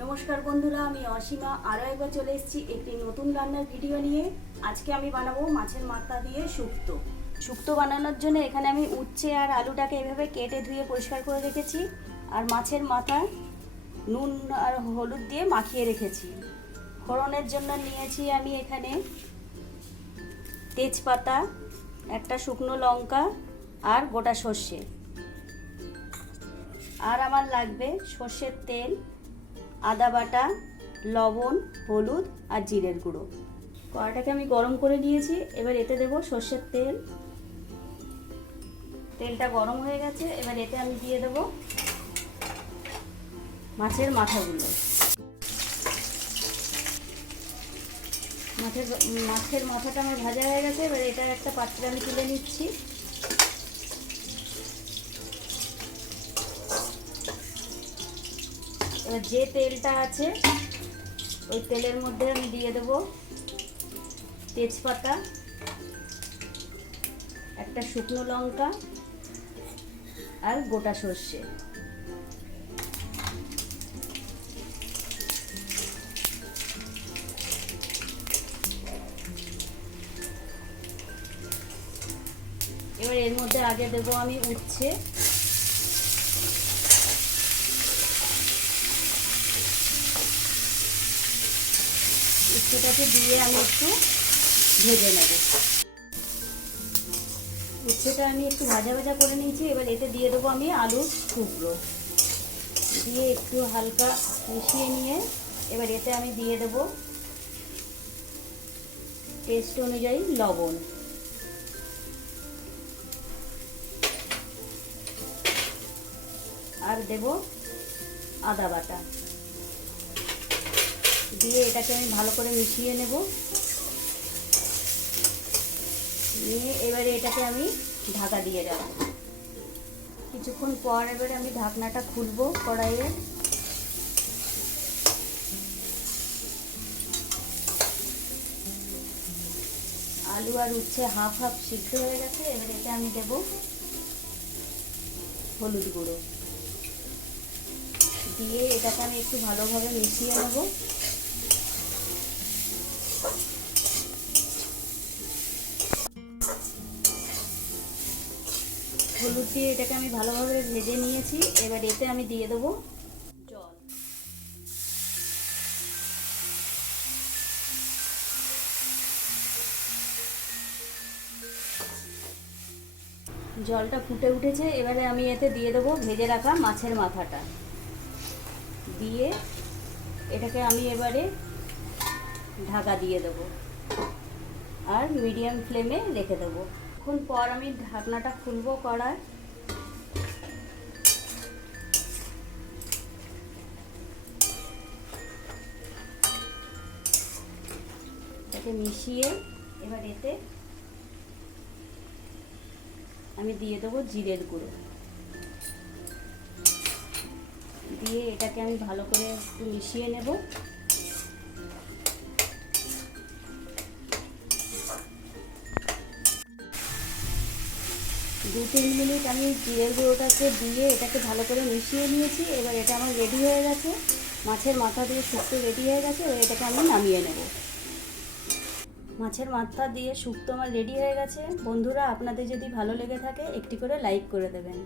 নমস্কার বন্ধুরা, আমি অসীমা আরও একবার চলে এসেছি একটি নতুন রান্নার ভিডিও নিয়ে। আজকে আমি বানাবো মাছের মাথা দিয়ে শুক্তো। শুক্তো বানানোর জন্য এখানে আমি উচ্ছে আর আলুটাকে এভাবে কেটে ধুয়ে পরিষ্কার করে রেখেছি, আর মাছের মাথা নুন আর হলুদ দিয়ে মাখিয়ে রেখেছি। ফোড়নের জন্য নিয়েছি আমি এখানে তেজপাতা, একটা শুকনো লঙ্কা আর গোটা সর্ষে। আর আমার লাগবে সর্ষের তেল, আদা বাটা, লবণ, হলুদ আর জিরের গুঁড়ো। কড়াটাকে আমি গরম করে নিয়েছি, এবার এতে দেব সর্ষের তেল। তেলটা গরম হয়ে গেছে, এবার এতে আমি দিয়ে দেব মাছের মাথাগুলো। মাছের মাথাটা আমার ভাজা হয়ে গেছে, এবার এটা একটা পাত্রে আমি তুলে নিচ্ছি। এবার যে তেলটা আছে ওই তেলের মধ্যে আমি দিয়ে দেব তেজপাতা, একটা শুকনো লঙ্কা আর গোটা সর্ষে। এবার এর মধ্যে আগে দেব আমি উচ্ছে। উচ্ছেটাকে দিয়ে আমি একটু ভেজে নেব। উচ্ছেটা আমি একটু ভাজা ভাজা করে নিয়েছি, এবার এতে দিয়ে দেবো আমি আলুর টুকরো, দিয়ে একটু হালকা মিশিয়ে নিয়ে এবার এতে আমি দিয়ে দেব টেস্ট অনুযায়ী লবণ। আর দেব আদা বাটা, দিয়ে এটাকে আমি ভালো করে মিশিয়ে নেব। নিয়ে এবারে এটাকে আমি ঢাকা দিয়ে রাখবো। কিছুক্ষণ পর এবারে আমি ঢাকনাটা খুলবো কড়াইয়ে। আলু আর উচ্ছে হাফ হাফ সিদ্ধ হয়ে গেছে, এবার এতে আমি দেব হলুদ গুঁড়ো, দিয়ে এটাকে আমি একটু ভালোভাবে মিশিয়ে নেব। হলুদ দিয়ে এটাকে আমি ভালোভাবে ভেজে নিয়েছি, এবার এতে আমি দিয়ে দেবো জল। জলটা ফুটে উঠেছে, এবারে আমি এতে দিয়ে দেবো ভেজে রাখা মাছের মাথাটা, দিয়ে এটাকে আমি এবারে ঢাকা দিয়ে দেবো আর মিডিয়াম ফ্লেমে রেখে দেবো। এখন পর আমি ঢাকনাটা খুলবো কড়াই। এটাকে মিশিয়ে এবার এতে আমি দিয়ে দেবো জিরের গুঁড়ো, দিয়ে এটাকে আমি ভালো করে একটু মিশিয়ে নেব। দু তিন মিনিট আমি জিরের গুঁড়োটাকে দিয়ে এটাকে ভালো করে মিশিয়ে নিয়েছি। এবার এটা আমার রেডি হয়ে গেছে, মাছের মাথা দিয়ে শুক্তো রেডি হয়ে গেছে। এবার এটাকে আমি নামিয়ে নেব। মাছের মাথা দিয়ে শুক্তো আমার রেডি হয়ে গেছে। বন্ধুরা, আপনাদের যদি ভালো লেগে থাকে একটি করে লাইক করে দেবেন।